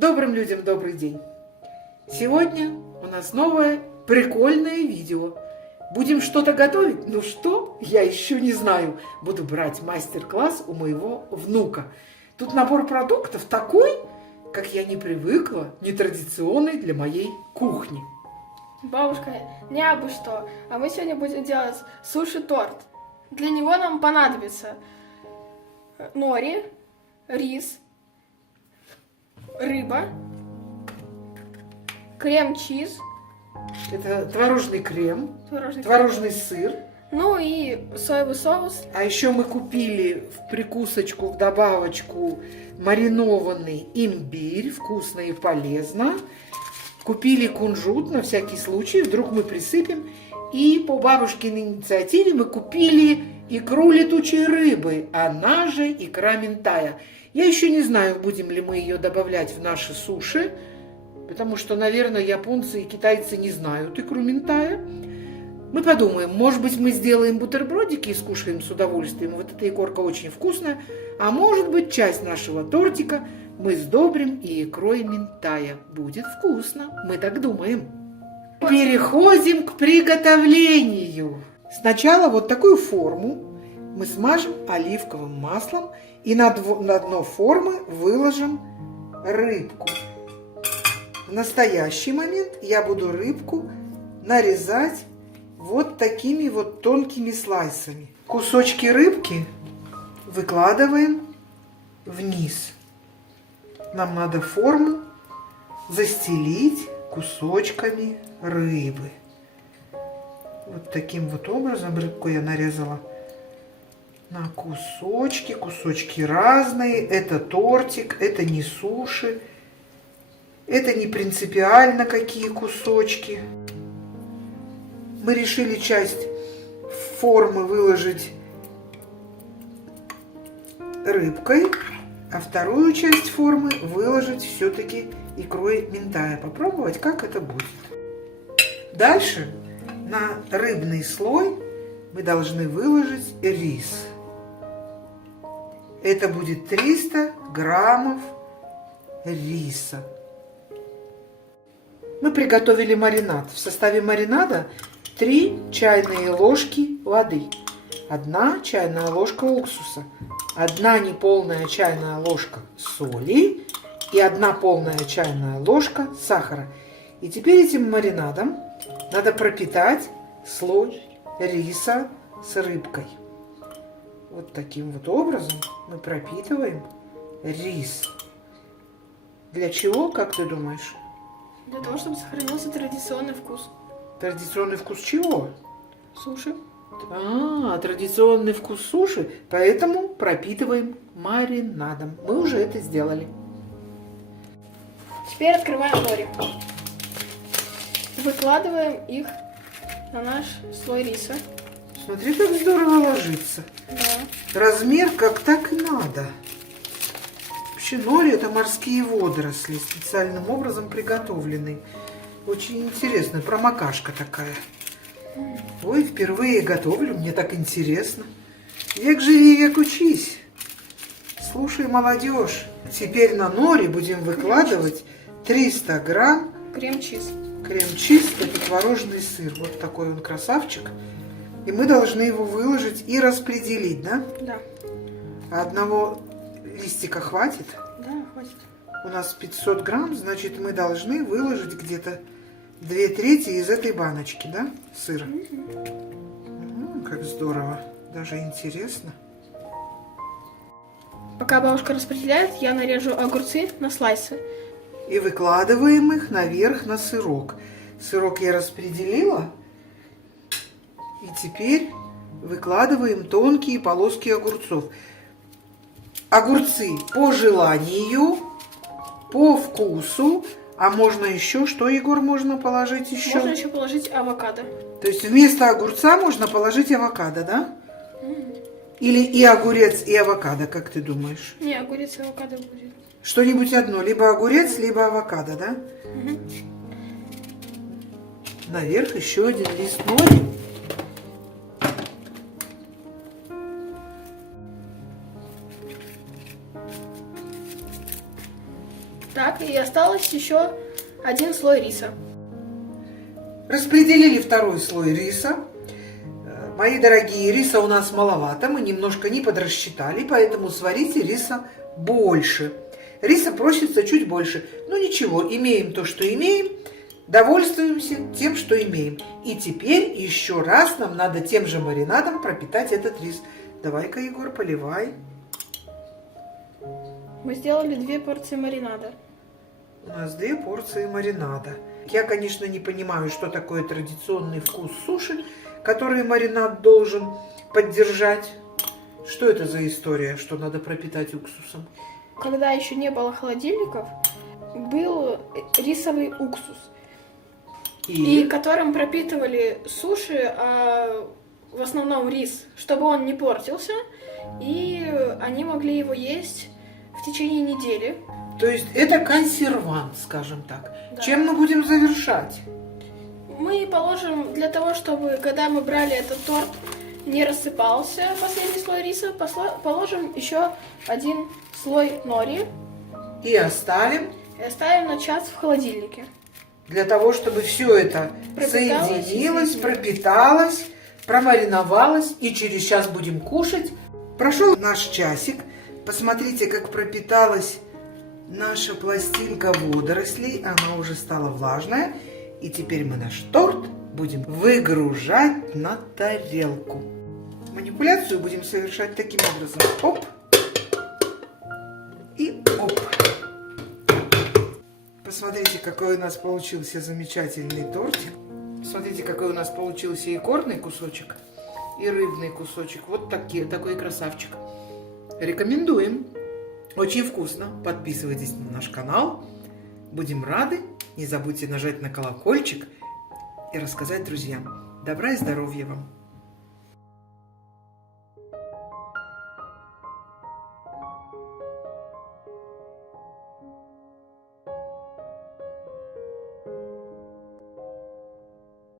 Добрым людям добрый день! Сегодня у нас новое прикольное видео. Будем что-то готовить? Ну что? Я еще не знаю. Буду брать мастер-класс у моего внука. Тут набор продуктов такой, как я не привыкла, нетрадиционный для моей кухни. Бабушка, не абы что, а мы сегодня будем делать суши-торт. Для него нам понадобится нори, рис, рыба, крем-чиз, Это творожный крем, творожный сыр. ну и соевый соус. А еще мы купили в прикусочку, в добавочку маринованный имбирь, вкусно и полезно. Купили кунжут на всякий случай, вдруг мы присыпем. И по бабушкиной инициативе мы купили икру летучей рыбы, она же икра минтая. Я еще не знаю, будем ли мы ее добавлять в наши суши, потому что, наверное, японцы и китайцы не знают икру минтая. Мы подумаем, может быть, мы сделаем бутербродики и скушаем с удовольствием. Вот эта икорка очень вкусная. А может быть, часть нашего тортика мы сдобрим и икрой минтая. Будет вкусно, мы так думаем. Переходим к приготовлению. Сначала вот такую форму мы смажем оливковым маслом и на дно формы выложим рыбку. В настоящий момент я буду рыбку нарезать вот такими вот тонкими слайсами. Кусочки рыбки выкладываем вниз. Нам надо форму застелить кусочками рыбы. Вот таким вот образом рыбку я нарезала на кусочки. Кусочки разные. Это тортик, это не суши. Это не принципиально какие кусочки. Мы решили часть формы выложить рыбкой, а вторую часть формы выложить все-таки икрой минтая. Попробовать, как это будет. Дальше на рыбный слой мы должны выложить рис. Это будет 300 граммов риса. Мы приготовили маринад. В составе маринада 3 чайные ложки воды, 1 чайная ложка уксуса, 1 неполная чайная ложка соли и 1 полная чайная ложка сахара. И теперь этим маринадом надо пропитать слой риса с рыбкой. Вот таким вот образом мы пропитываем рис. Для чего, как ты думаешь? Для того, чтобы сохранился традиционный вкус. Традиционный вкус чего? Суши. Традиционный вкус суши, поэтому пропитываем маринадом. Мы уже это сделали. Теперь открываем нори. Выкладываем их на наш слой риса. Смотри, как здорово ложится. Да. Размер как так и надо. Вообще нори — это морские водоросли, специальным образом приготовленные. Очень интересно, промокашка такая. Ой, впервые готовлю, мне так интересно. Век живи, век учись. Слушай, молодежь. Теперь на нори будем выкладывать 300 грамм Крем-чиз. крем-чиз. Это творожный сыр. Вот такой он красавчик. И мы должны его выложить и распределить, да? Да. А одного листика хватит? Да, хватит. У нас 500 грамм, значит, мы должны выложить где-то 2/3 из этой баночки, да, сыра? Как здорово, даже интересно. Пока бабушка распределяет, я нарежу огурцы на слайсы. И выкладываем их наверх на сырок. Сырок я распределила. И теперь выкладываем тонкие полоски огурцов. Огурцы по желанию, по вкусу. А можно еще, что, Егор, можно положить еще? Можно еще положить авокадо. То есть вместо огурца можно положить авокадо, да? Или и огурец, и авокадо, как ты думаешь? Не, огурец и авокадо будет. Что-нибудь одно, либо огурец, либо авокадо, да? Наверх еще один лист нори. Так, и осталось еще один слой риса. Распределили второй слой риса. Мои дорогие, риса у нас маловато, мы немножко не подрасчитали, поэтому сварите риса больше. Риса просится чуть больше. Ну ничего, имеем то, что имеем, довольствуемся тем, что имеем. И теперь еще раз нам надо тем же маринадом пропитать этот рис. Давай-ка, Егор, поливай. Мы сделали 2 порции маринада. У нас 2 порции маринада. Я, конечно, не понимаю, что такое традиционный вкус суши, который маринад должен поддержать. Что это за история, что надо пропитать уксусом? Когда еще не было холодильников, был рисовый уксус, и которым пропитывали суши, а в основном рис, чтобы он не портился, и они могли его есть в течение недели. То есть это консервант, скажем так. Да. Чем мы будем завершать? Мы положим, для того, чтобы, когда мы брали этот торт, не рассыпался последний слой риса, положим еще 1 слой нори. И оставим. И оставим на час в холодильнике. Для того, чтобы все это соединилось, пропиталось, промариновалось. И через час будем кушать. Прошел наш часик. Посмотрите, как пропиталась наша пластинка водорослей. Она уже стала влажная. И теперь мы наш торт будем выгружать на тарелку. Манипуляцию будем совершать таким образом. Оп. И оп. Посмотрите, какой у нас получился замечательный тортик. Смотрите, какой у нас получился и икорный кусочек, и рыбный кусочек. Вот такой красавчик. Рекомендуем. Очень вкусно. Подписывайтесь на наш канал. Будем рады. Не забудьте нажать на колокольчик и рассказать друзьям. Добра и здоровья вам!